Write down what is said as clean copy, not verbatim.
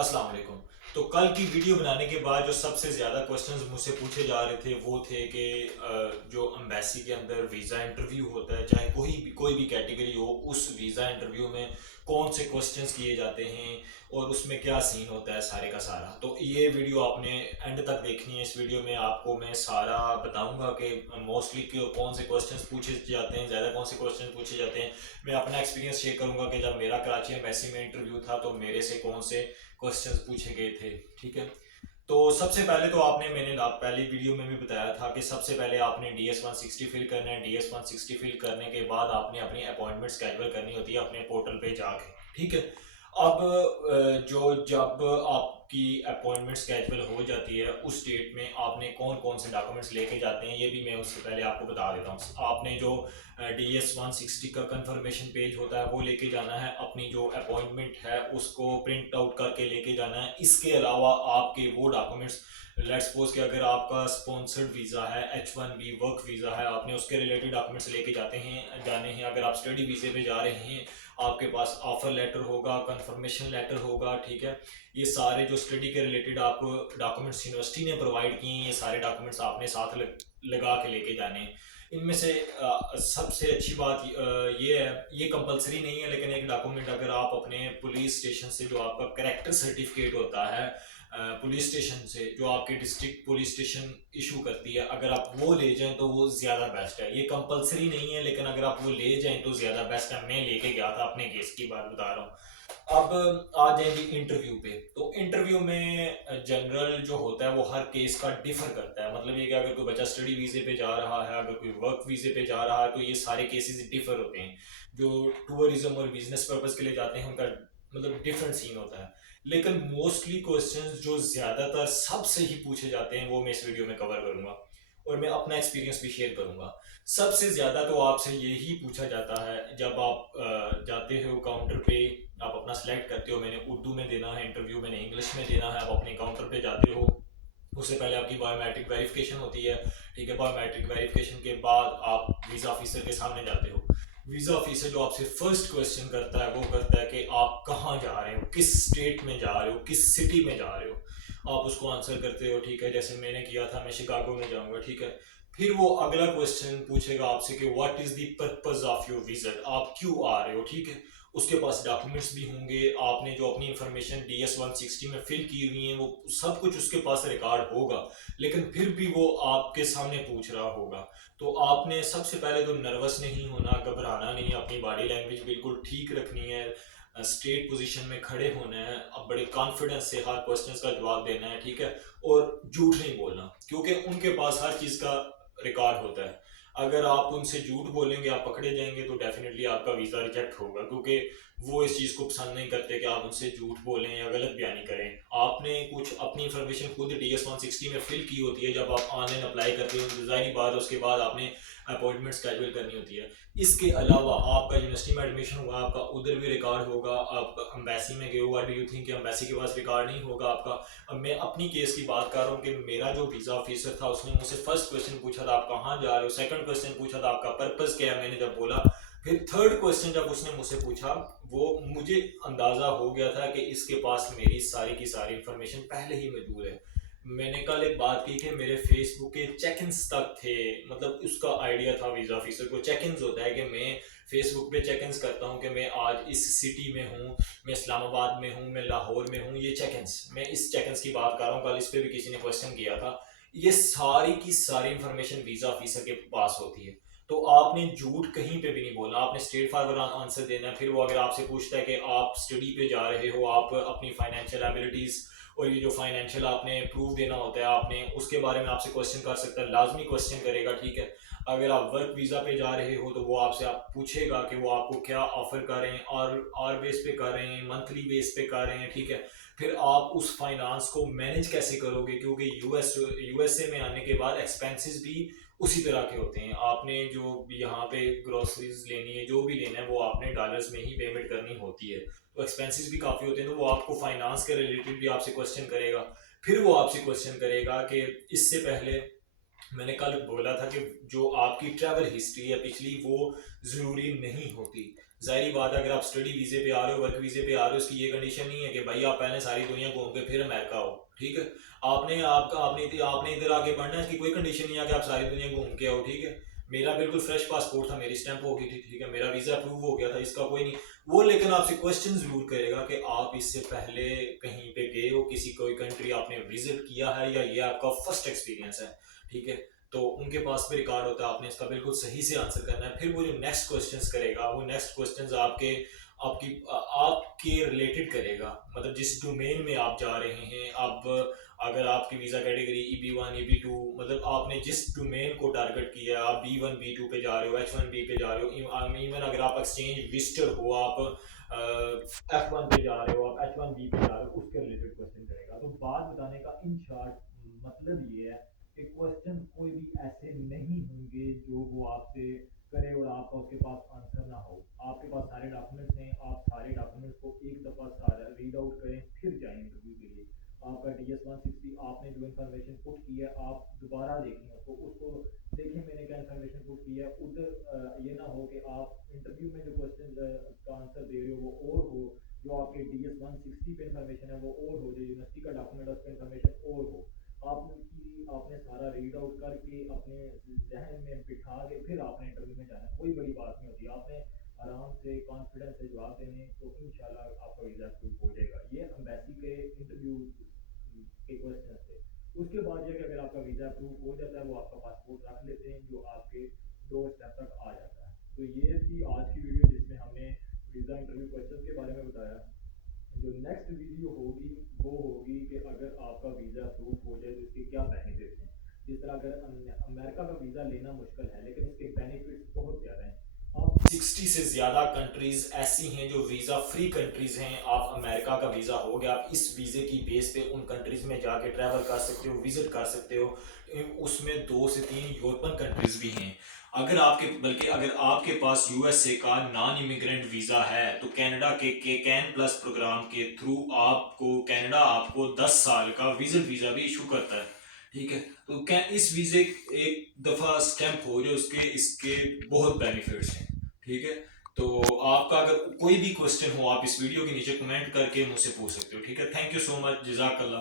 अस्सलाम वालेकुम। तो कल की वीडियो बनाने के बाद जो सबसे ज़्यादा क्वेश्चंस मुझसे पूछे जा रहे थे वो थे कि जो एम्बेसी के अंदर वीज़ा इंटरव्यू होता है, चाहे कोई भी कैटेगरी हो, उस वीज़ा इंटरव्यू में कौन से क्वेश्चंस किए जाते हैं और उसमें क्या सीन होता है सारे का सारा। तो ये वीडियो आपने एंड तक देखनी है। इस वीडियो में आपको मैं सारा बताऊंगा कि मोस्टली कौन से क्वेश्चंस पूछे जाते हैं, ज़्यादा कौन से क्वेश्चन पूछे जाते हैं। मैं अपना एक्सपीरियंस शेयर करूंगा कि जब मेरा कराची एम्बेसी में इंटरव्यू था तो मेरे से कौन से क्वेश्चंस पूछे गए थे। ठीक है। तो सबसे पहले तो मैंने पहली वीडियो में भी बताया था कि सबसे पहले आपने DS-160 फिल करना है। DS-160 फिल करने के बाद आपने अपनी अपॉइंटमेंट स्केड्यूल करनी होती है अपने पोर्टल पे जाके। ठीक है। अब जो जब आपकी अपॉइंटमेंट स्केड्यूल हो जाती है उस डेट में आपने कौन कौन से डॉक्यूमेंट्स लेके जाते हैं ये भी मैं उससे पहले आपको बता देता हूँ। आपने जो DS-160 का कंफर्मेशन पेज होता है वो लेके जाना है। अपनी जो अपॉइंटमेंट है उसको प्रिंट आउट करके लेके जाना है। इसके अलावा आपके वो डॉक्यूमेंट्स, लेट्स सपोज कि अगर आपका स्पॉन्सर्ड वीज़ा है, H1B वर्क वीज़ा है, आपने उसके रिलेटेड डॉक्यूमेंट्स लेके जाने हैं। अगर आप स्टडी वीज़े पे जा रहे हैं आपके पास ऑफर लेटर होगा, कंफर्मेशन लेटर होगा। ठीक है। ये सारे जो स्टडी के रिलेटेड आपको डॉक्यूमेंट्स यूनिवर्सिटी ने प्रोवाइड किए हैं, ये सारे डॉक्यूमेंट्स आपने साथ लगा के लेके जाने हैं। इनमें से सबसे अच्छी बात ये है, ये कंपलसरी नहीं है, लेकिन एक डॉक्यूमेंट अगर आप अपने पुलिस स्टेशन से जो आपका करेक्टर सर्टिफिकेट होता है, पुलिस स्टेशन से जो आपके डिस्ट्रिक्ट पुलिस स्टेशन इशू करती है, अगर आप वो ले जाएं तो वो ज़्यादा बेस्ट है। ये कंपलसरी नहीं है, लेकिन अगर आप वो ले जाएं तो ज़्यादा बेस्ट है। मैं लेके गया था, अपने केस की बात बता रहा हूँ। अब आ जाए जी इंटरव्यू पे। तो इंटरव्यू में जनरल जो होता है वो हर केस का डिफर करता है। मतलब ये कि अगर कोई बच्चा स्टडी वीजे पे जा रहा है, अगर कोई वर्क वीजे पे जा रहा है, तो ये सारे केसेस डिफर होते हैं। जो टूरिज्म और बिजनेस पर्पज के लिए जाते हैं उनका मतलब डिफरेंट सीन होता है। लेकिन मोस्टली क्वेश्चंस जो ज्यादातर सबसे ही पूछे जाते हैं वो मैं इस वीडियो में कवर करूंगा और मैं अपना एक्सपीरियंस भी शेयर करूंगा। सबसे ज्यादा तो आपसे यही पूछा जाता है जब आप जाते हो काउंटर पे, आप अपना सेलेक्ट करते हो, मैंने उर्दू में देना है इंटरव्यू, मैंने इंग्लिश में देना है। आप अपने काउंटर पे जाते हो, उससे पहले आपकी बायोमेट्रिक वेरिफिकेशन होती है। ठीक है। बायोमेट्रिक वेरिफिकेशन के बाद आप वीज़ा ऑफिसर के सामने जाते हो। वीज़ा ऑफिसर जो आपसे फर्स्ट क्वेश्चन करता है वो करता है कि आप कहाँ जा रहे हो, किस स्टेट में जा रहे हो, किस सिटी में जा रहे हो। आप उसको आंसर करते हो। ठीक है। जैसे मैंने किया था, मैं शिकागो में जाऊंगा। ठीक है। फिर वो अगला क्वेश्चन पूछेगा आपसे कि what is the purpose of your visit, आप क्यों आ रहे हो। ठीक है। उसके पास डॉक्यूमेंट्स भी होंगे, आपने जो अपनी इंफॉर्मेशन DS-160 में फिल की हुई है वो सब कुछ उसके पास रिकॉर्ड होगा। लेकिन फिर भी वो आपके सामने पूछ रहा होगा। तो आपने सबसे पहले तो नर्वस नहीं होना, घबराना नहीं, अपनी बॉडी लैंग्वेज बिल्कुल ठीक रखनी है, स्ट्रेट पोजीशन में खड़े होना है, अब बड़े कॉन्फिडेंस से हर क्वेश्चन का जवाब देना है। ठीक है। और झूठ नहीं बोलना, क्योंकि उनके पास हर चीज़ का रिकॉर्ड होता है। अगर आप उनसे झूठ बोलेंगे, आप पकड़े जाएंगे, तो डेफिनेटली आपका वीज़ा रिजेक्ट होगा, क्योंकि वो इस चीज़ को पसंद नहीं करते कि आप उनसे झूठ बोलें या गलत बयानी करें। आपने कुछ अपनी इंफॉर्मेशन खुद DS-160 में फिल की होती है जब आप ऑनलाइन अप्लाई करते हो, डिज़ाइनिंग बाद उसके बाद आपने अपॉइंटमेंट स्केड्यूल करनी होती है। इसके अलावा आपका यूनिवर्सिटी में एडमिशन हुआ, आपका उधर भी रिकॉर्ड होगा। आप अम्बेसी में गए हुआ, डू यू थिंक कि अम्बेसी के पास रिकॉर्ड नहीं होगा आपका। अब मैं अपनी केस की बात कर रहा हूँ कि मेरा जो वीज़ा ऑफिसर था उसने मुझसे फर्स्ट क्वेश्चन पूछा था आप कहाँ जा रहे हो, सेकंड क्वेश्चन पूछा था आपका पर्पस क्या है, मैंने जब बोला, फिर थर्ड क्वेश्चन जब उसने मुझसे पूछा, वो मुझे अंदाजा हो गया था कि इसके पास मेरी सारी की सारी इंफॉर्मेशन पहले ही मौजूद है। मैंने कल एक बात की कि मेरे फेसबुक के चेक इन तक थे, मतलब उसका आइडिया था वीज़ा ऑफिसर को। चेक इन होता है कि मैं फेसबुक पे चेक इन करता हूँ कि मैं आज इस सिटी में हूँ, मैं इस्लामाबाद में हूँ, मैं लाहौर में हूँ। ये चेक इन, मैं इस चेक इन की बात कर रहा हूँ। कल इस पे भी किसी ने क्वेश्चन किया था। ये सारी की सारी इंफॉर्मेशन वीज़ा ऑफिसर के पास होती है। तो आपने झूठ कहीं पे भी नहीं बोलना, आपने स्ट्रेट फॉरवर्ड आंसर देना है। फिर वो अगर आपसे पूछता है कि आप स्टडी पे जा रहे हो, आप अपनी फाइनेंशियल एबिलिटीज और ये जो फाइनेंशियल आपने प्रूफ देना होता है आपने, उसके बारे में आपसे क्वेश्चन कर सकता है, लाजमी क्वेश्चन करेगा। ठीक है। अगर आप वर्क वीज़ा पे जा रहे हो तो वो आपसे आप पूछेगा कि वो आपको क्या ऑफर कर रहे हैं, और बेस पे कर रहे हैं, मंथली बेस पे कर रहे हैं। ठीक है। फिर आप उस फाइनेंस को मैनेज कैसे करोगे, क्योंकि यूएसए में आने के बाद एक्सपेंसेस भी उसी तरह के होते हैं। आपने जो यहाँ पे ग्रोसरीज लेनी है, जो भी लेना है, वो आपने डॉलर्स में ही पेमेंट करनी होती है। तो एक्सपेंसेस भी काफ़ी होते हैं। तो वो आपको फाइनेंस के रिलेटेड भी आपसे क्वेश्चन करेगा। फिर वो आपसे क्वेश्चन करेगा कि इससे पहले मैंने कल बोला था कि जो आपकी ट्रैवल हिस्ट्री है पिछली, वो ज़रूरी नहीं होती। ज़ाहिर बात है, अगर आप स्टडी वीज़े पे आ रहे हो, वर्क वीज़े पे आ रहे हो, इसकी ये कंडीशन नहीं है कि भाई आप पहले सारी दुनिया घूम के फिर अमेरिका हो। ठीक है, आपने इधर आके पढ़ना है, इसकी कोई कंडीशन नहीं है कि आप सारी दुनिया घूम के आओ। ठीक है, मेरा बिल्कुल फ्रेश पासपोर्ट था, मेरी स्टैंप हो गई थी। ठीक है, मेरा वीज़ा अप्रूव हो गया था, इसका कोई नहीं। वो लेकिन आपसे क्वेश्चन ज़रूर करेगा कि आप इससे पहले कहीं पे गए हो, किसी कोई कंट्री आपने विजिट किया है, या ये आपका फर्स्ट एक्सपीरियंस है। ठीक है, तो उनके पास भी रिकॉर्ड होता है, आपने इसका बिल्कुल सही से आंसर करना है। फिर वो जो नेक्स्ट क्वेश्चंस करेगा, वो नेक्स्ट क्वेश्चंस आपके रिलेटेड करेगा, मतलब जिस डोमेन में आप जा रहे हैं। अब अगर आपकी वीज़ा कैटेगरी EB1 EB2, मतलब आपने जिस डोमेन को टारगेट किया है, आप B1 B2 पे जा रहे हो, H1B पे जा रहे हो, इवन अगर आप एक्सचेंज विजिटर हो, आप F1 पे जा रहे हो, आप H1B पे जा रहे हो, उसके रिलेटेड क्वेश्चन करेगा। तो बात बताने का इन शॉर्ट मतलब ये है कि क्वेश्चन कोई भी ऐसे नहीं होंगे जो वो आपसे करे और आपका उसके पास आंसर ना हो। आपके पास सारे डॉक्यूमेंट्स हैं, आप सारे डॉक्यूमेंट्स को एक दफ़ा सारा रीड आउट करें, फिर जाएं इंटरव्यू के लिए। आपका DS-160 आपने जो इन्फॉर्मेशन पुट की है, आप दोबारा देखें उसको देखें मैंने क्या इन्फॉर्मेशन पुट की है उधर। ये ना हो कि आप इंटरव्यू में जो क्वेश्चन का आंसर दे रहे हो वो और हो, जो आपके DS-160 पे इन्फॉर्मेशन है वो और हो, जो यूनिवर्सिटी का डॉक्यूमेंट है उस पर इन्फॉर्मेशन और हो। आपने सारा रीड आउट करके अपने जहन में बिठा के फिर आपने इंटरव्यू में जाना। कोई बड़ी बात नहीं होती, आपने आराम से कॉन्फिडेंस से जवाब देने, तो इंशाल्लाह आपका वीज़ा अप्रूव हो जाएगा। ये एम्बेसी के इंटरव्यू के क्वेश्चन थे। उसके बाद ये कि अगर आपका वीज़ा अप्रूव हो जाता है, वो आपका पासपोर्ट रख लेते हैं, जो आपके डोर स्टेप तक आ जाता है। तो ये थी आज की वीडियो, जिसमें हमने वीज़ा इंटरव्यू क्वेश्चन के बारे में बताया। जो नेक्स्ट वीडियो होगी वो होगी कि अगर आपका वीज़ा अप्रूव हो जाए तो इसके क्या बेनिफिट्स हैं। जिस तरह अगर अमेरिका का वीज़ा लेना मुश्किल है, लेकिन इसके बेनिफिट्स बहुत ज़्यादा हैं। आप 60 से ज़्यादा कंट्रीज़ ऐसी हैं जो वीज़ा फ्री कंट्रीज़ हैं। आप अमेरिका का वीज़ा हो गया, आप इस वीज़े की बेस पे उन कंट्रीज़ में जाके ट्रैवल कर सकते हो, विज़िट कर सकते हो। उसमें 2 से 3 यूरोपियन कंट्रीज़ भी हैं। अगर आपके पास USA का नॉन इमिग्रेंट वीज़ा है, तो कनाडा के कैन प्लस प्रोग्राम के थ्रू कनाडा आपको 10 साल का विजिट वीज़ा भी इशू करता है। ठीक है, तो क्या इस वीज़े एक दफ़ा स्टैंप हो जो उसके इसके बहुत बेनिफिट्स हैं। ठीक है, तो आपका अगर कोई भी क्वेश्चन हो, आप इस वीडियो के नीचे कमेंट करके मुझसे पूछ सकते हो। ठीक है, थैंक यू सो मच, जज़ाकल्लाह।